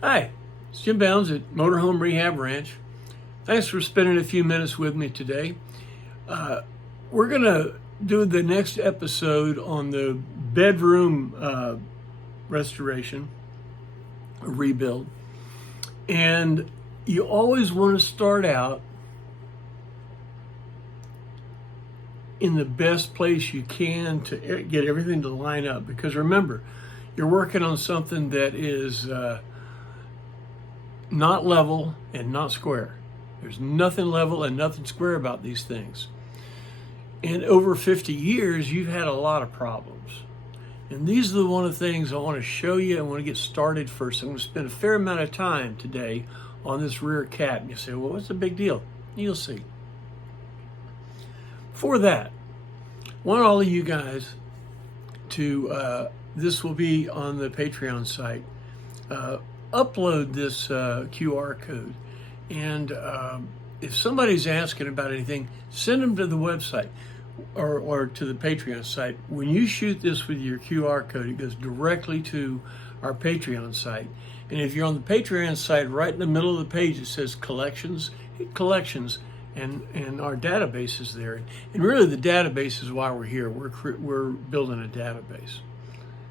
Hi, it's Jim Bounds at Motorhome Rehab Ranch. Thanks for spending a few minutes with me today. We're going to do the next episode on the bedroom restoration, rebuild. And you always want to start out in the best place you can to get everything to line up. Because remember, you're working on something that is not level and not square. There's nothing level and nothing square about these things. And over 50 years, you've had a lot of problems. And these are one of the things I want to show you. I want to get started first. I'm going to spend a fair amount of time today on this rear cap. And you say, well, what's the big deal? You'll see. For that, I want all of you guys to, this will be on the Patreon site, upload this QR code. And if somebody's asking about anything, send them to the website or to the Patreon site. When you shoot this with your QR code, it goes directly to our Patreon site. And if you're on the Patreon site, right in the middle of the page, it says collections, hit collections, and our database is there. And really the database is why we're here. We're building a database.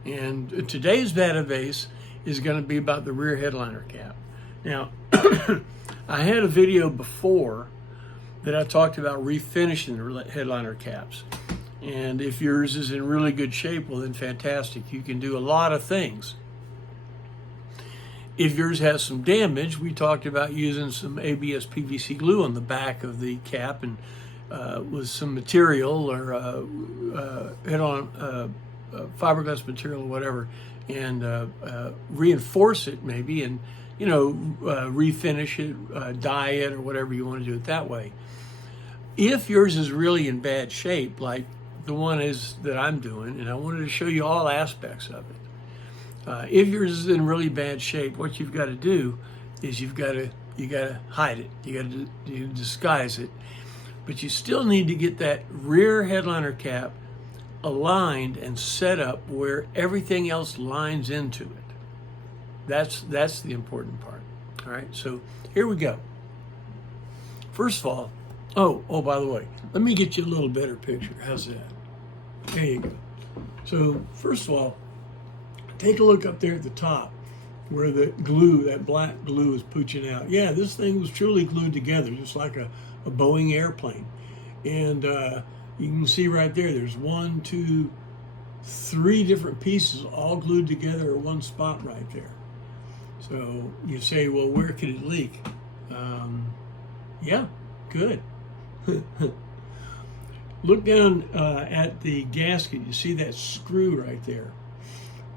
And today's database is going to be about the rear headliner cap. Now, I had a video before that I talked about refinishing the headliner caps. And if yours is in really good shape, well then fantastic. You can do a lot of things. If yours has some damage, we talked about using some ABS PVC glue on the back of the cap and with some material or head-on fiberglass material or whatever, and reinforce it maybe, and refinish it, dye it, or whatever you want to do it that way. If yours is really in bad shape, like the one is that I'm doing, and I wanted to show you all aspects of it. If yours is in really bad shape, what you've got to do is you got to hide it. You got to disguise it, but you still need to get that rear headliner cap aligned and set up where everything else lines into it. That's the important part. All right, so here we go. First of all, oh, by the way, let me get you a little better picture. How's that? There you go. So first of all, take a look up there at the top where the glue, that black glue, is pooching out. Yeah, this thing was truly glued together, just like a Boeing airplane. And you can see right there, there's 1, 2, 3 different pieces all glued together at one spot right there. So you say, well, where could it leak? Yeah, good. Look down at the gasket. You see that screw right there?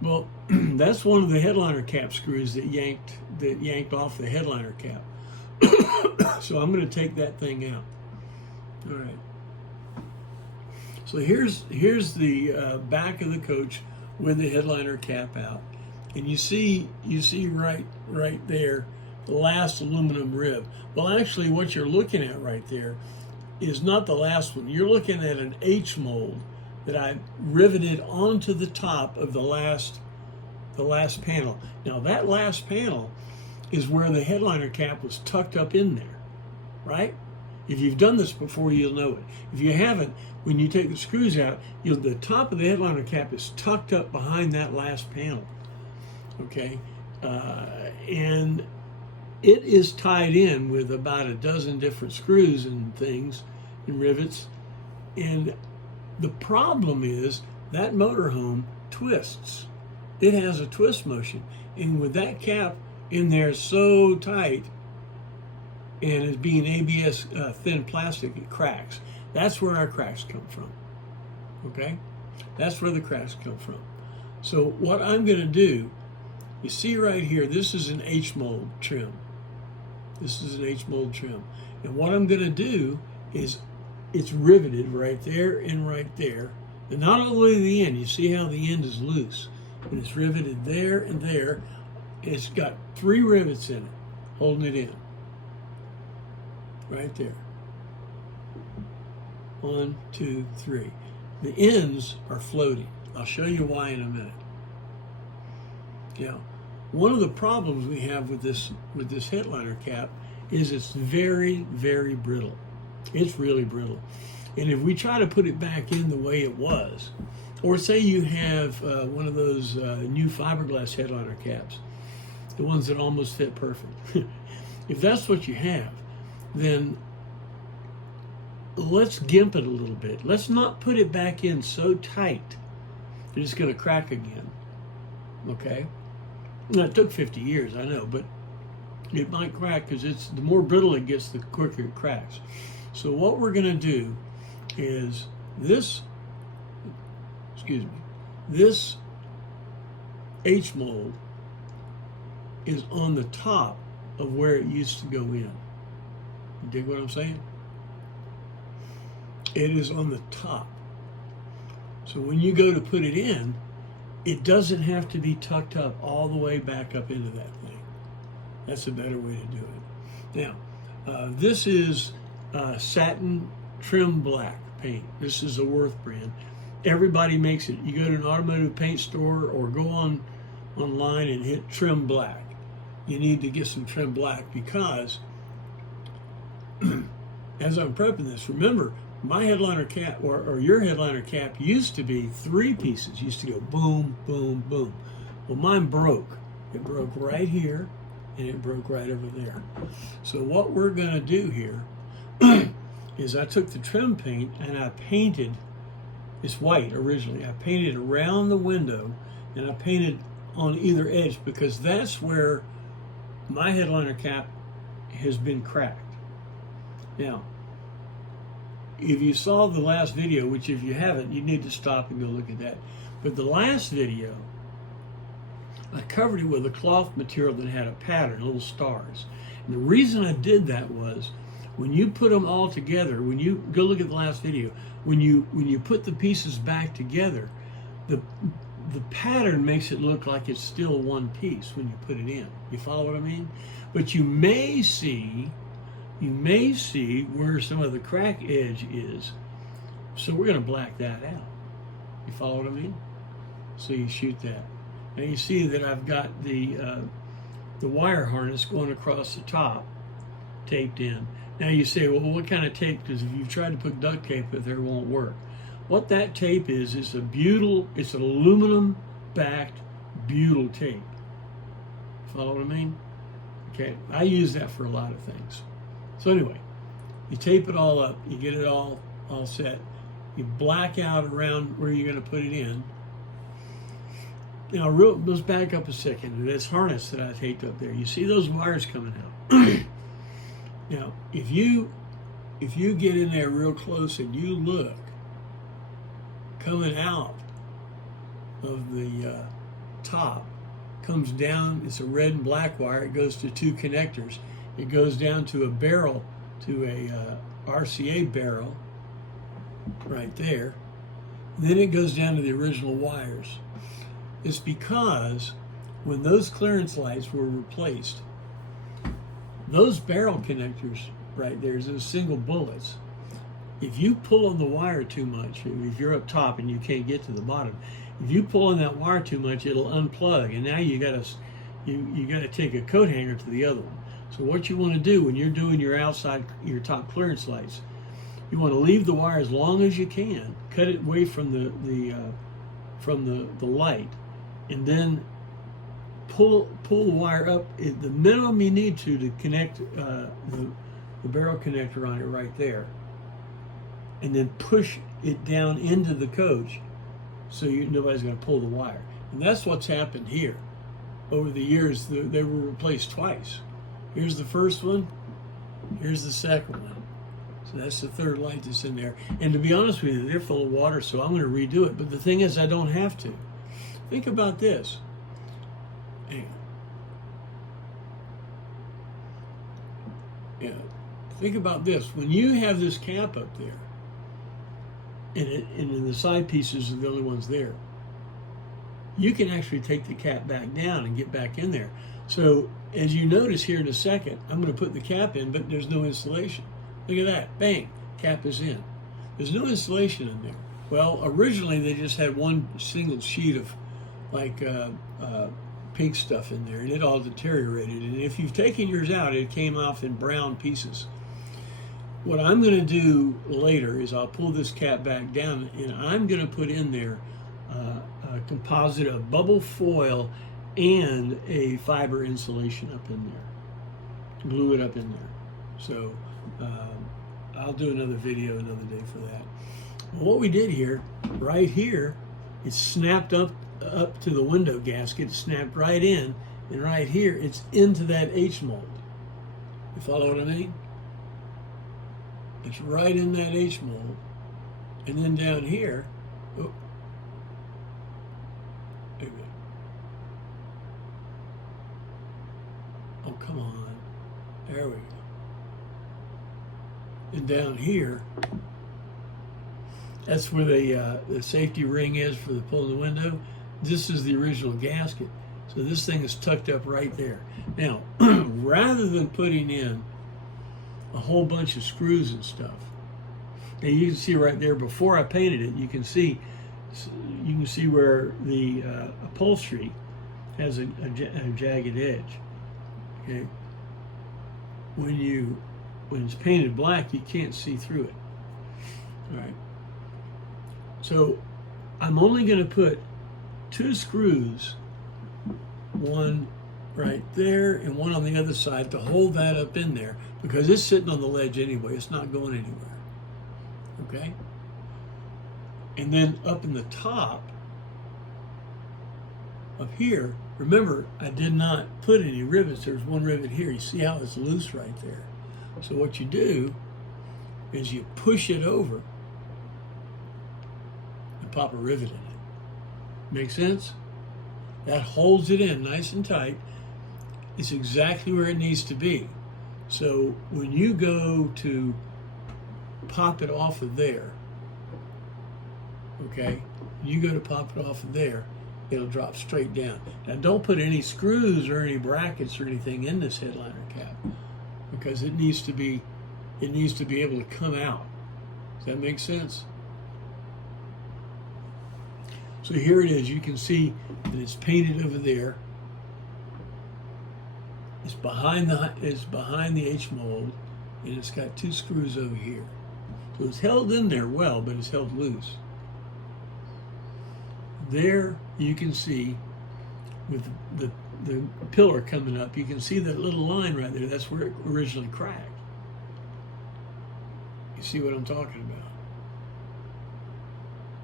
Well, that's one of the headliner cap screws that yanked off the headliner cap. So I'm going to take that thing out. All right. So here's the back of the coach with the headliner cap out. And you see right there the last aluminum rib. Well, actually what you're looking at right there is not the last one. You're looking at an H mold that I riveted onto the top of the last panel. Now that last panel is where the headliner cap was tucked up in there, right? If you've done this before, you'll know it. If you haven't, when you take the screws out, the top of the headliner cap is tucked up behind that last panel. Okay, and it is tied in with about a dozen different screws and things and rivets. And the problem is that motorhome twists. It has a twist motion, and with that cap in there so tight and as being ABS thin plastic, it cracks. That's where our cracks come from. Okay, that's where the cracks come from. So what I'm going to do, you see right here, this is an H mold trim. This is an H mold trim. And what I'm going to do is it's riveted right there and right there. And not all the way to the end. You see how the end is loose. And it's riveted there and there. And it's got 3 rivets in it, holding it in. Right there. 1, 2, 3. The ends are floating. I'll show you why in a minute. Yeah. One of the problems we have with this headliner cap is it's very, very brittle. It's really brittle. And if we try to put it back in the way it was, or say you have one of those new fiberglass headliner caps, the ones that almost fit perfect. If that's what you have, then let's gimp it a little bit. Let's not put it back in so tight that it's going to crack again. Okay? Now, it took 50 years, I know, but it might crack because the more brittle it gets, the quicker it cracks. So what we're going to do is this H mold is on the top of where it used to go in. You dig what I'm saying? It is on the top. So when you go to put it in, it doesn't have to be tucked up all the way back up into that thing. That's a better way to do it. Now, this is satin trim black paint. This is a Worth brand. Everybody makes it. You go to an automotive paint store or go online and hit trim black. You need to get some trim black because as I'm prepping this, remember, my headliner cap or your headliner cap used to be 3 pieces. Used to go boom, boom, boom. Well, mine broke. It broke right here and it broke right over there. So what we're going to do here is I took the trim paint and I painted, it's white originally, I painted around the window and I painted on either edge because that's where my headliner cap has been cracked. Now, if you saw the last video, which if you haven't, you need to stop and go look at that. But the last video, I covered it with a cloth material that had a pattern, little stars. And the reason I did that was when you put them all together, when you go look at the last video, when you put the pieces back together, the pattern makes it look like it's still one piece when you put it in. You follow what I mean? But you may see where some of the crack edge is. So we're going to black that out. You follow what I mean? So you shoot that. Now you see that I've got the wire harness going across the top, taped in. Now you say, well, what kind of tape? Because if you've tried to put duct tape in there, it won't work. What that tape is it's an aluminum backed butyl tape. Follow what I mean? Okay, I use that for a lot of things. So anyway, you tape it all up, you get it all set, you black out around where you're going to put it in. Now, let's back up a second. This harness that I taped up there, you see those wires coming out. Now, if you get in there real close and you look, coming out of the top, comes down, it's a red and black wire, it goes to 2 connectors. It goes down to a barrel, to a RCA barrel, right there. And then it goes down to the original wires. It's because when those clearance lights were replaced, those barrel connectors right there, those single bullets, if you pull on the wire too much, if you're up top and you can't get to the bottom, if you pull on that wire too much, it'll unplug, and now you gotta take a coat hanger to the other one. So what you want to do when you're doing your top clearance lights, you want to leave the wire as long as you can, cut it away from the light, and then pull the wire up the minimum you need to connect the barrel connector on it right there, and then push it down into the coach so nobody's going to pull the wire. And that's what's happened here. Over the years, they were replaced twice. Here's the first one, here's the second one. So that's the third light that's in there. And to be honest with you, they're full of water, so I'm going to redo it. But the thing is, I don't have to. Think about this. Yeah. Think about this. When you have this cap up there, and the side pieces are the only ones there, you can actually take the cap back down and get back in there. So as you notice here in a second, I'm going to put the cap in, but there's no insulation. Look at that. Bang. Cap is in. There's no insulation in there. Well, originally they just had one single sheet of like pink stuff in there, and it all deteriorated. And if you've taken yours out, it came off in brown pieces. What I'm going to do later is I'll pull this cap back down, and I'm going to put in there a composite of bubble foil and a fiber insulation up in there. Glue it up in there. So I'll do another video another day for that. Well, what we did here, right here, it's snapped up to the window gasket. It's snapped right in, and right here, it's into that H mold. You follow what I mean? It's right in that H mold. And then down here, oh, there we go. Oh, come on. There we go. And down here, that's where the safety ring is for the pulling the window. This is the original gasket. So this thing is tucked up right there. Now, rather than putting in a whole bunch of screws and stuff, now you can see right there, before I painted it, you can see where the upholstery has a jagged edge. Okay. When it's painted black, you can't see through it. All right. So I'm only going to put 2 screws, one right there and one on the other side, to hold that up in there, because it's sitting on the ledge anyway. It's not going anywhere. Okay? And then up in the top, up here, remember, I did not put any rivets. There's one rivet here. You see how it's loose right there. So what you do is you push it over and pop a rivet in it. Make sense? That holds it in nice and tight. It's exactly where it needs to be. So when you go to pop it off of there, okay, you go to pop it off of there, it'll drop straight down. Now don't put any screws or any brackets or anything in this headliner cap, because it needs to be able to come out. Does that make sense? So here it is. You can see that it's painted over there. It's behind the H mold, and it's got 2 screws over here. So it's held in there well, but it's held loose. There you can see, with the pillar coming up, you can see that little line right there. That's where it originally cracked. You see what I'm talking about?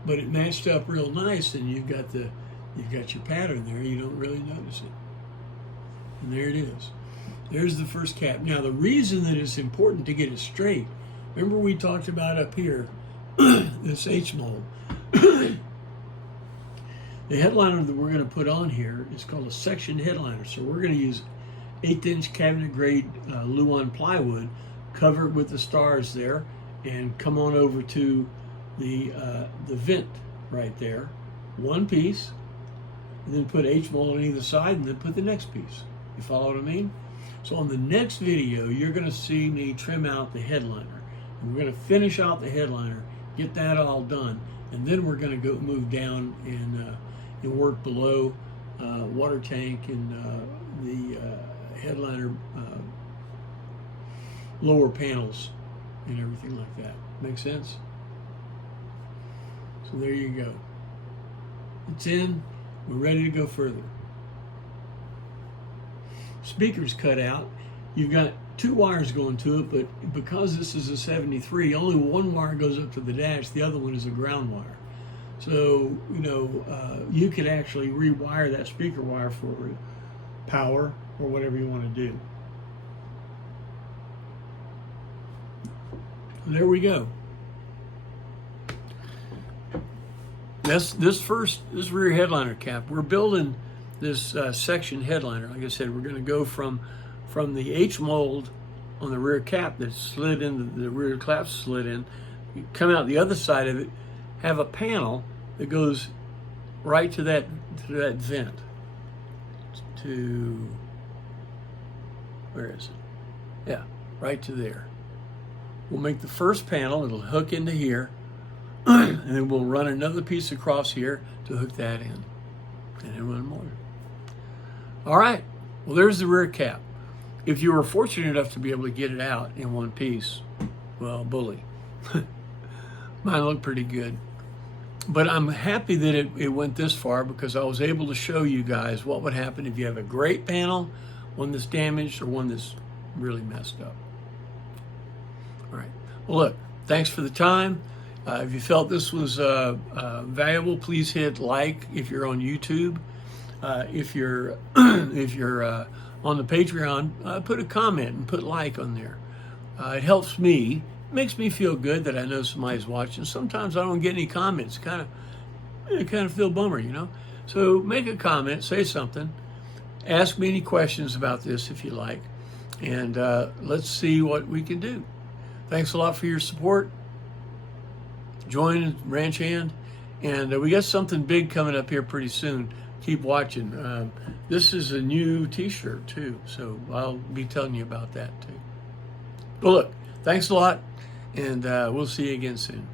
But it matched up real nice, and you've got your pattern there. You don't really notice it. And there it is. There's the first cap. Now, the reason that it's important to get it straight, remember we talked about up here, this H mold. The headliner that we're going to put on here is called a section headliner. So we're going to use 1/8" cabinet grade Luan plywood, cover it with the stars there, and come on over to the vent right there, one piece, and then put H mold on either side, and then put the next piece. You follow what I mean? So on the next video, you're going to see me trim out the headliner. And we're going to finish out the headliner, get that all done, and then we're going to go move down and work below water tank and the headliner lower panels and everything like that. Make sense? So there you go. It's in. We're ready to go further. Speaker's cut out. You've got 2 wires going to it, but because this is a 73, only one wire goes up to the dash. The other one is a ground wire. So, you could actually rewire that speaker wire for power or whatever you want to do. There we go. This rear headliner cap, we're building this section headliner. Like I said, we're going to go from the H mold on the rear cap that slid in, the rear clap slid in, you come out the other side of it, have a panel that goes right to that vent. To, where is it? Yeah, right to there. We'll make the first panel, it'll hook into here, and then we'll run another piece across here to hook that in, and then run more. All right, well, there's the rear cap. If you were fortunate enough to be able to get it out in one piece, well, bully. Mine looked pretty good. But I'm happy that it went this far, because I was able to show you guys what would happen if you have a great panel, one that's damaged, or one that's really messed up. All right. Well, look, thanks for the time. If you felt this was valuable, please hit like if you're on YouTube. If you're on the Patreon, put a comment and put like on there. It helps me. It makes me feel good that I know somebody's watching. Sometimes I don't get any comments. Kind of feel bummer, you know. So make a comment, say something, ask me any questions about this if you like, and let's see what we can do. Thanks a lot for your support. Join Ranch Hand, and we got something big coming up here pretty soon. Keep watching. This is a new t-shirt too, so I'll be telling you about that too. Well, look, thanks a lot, and we'll see you again soon.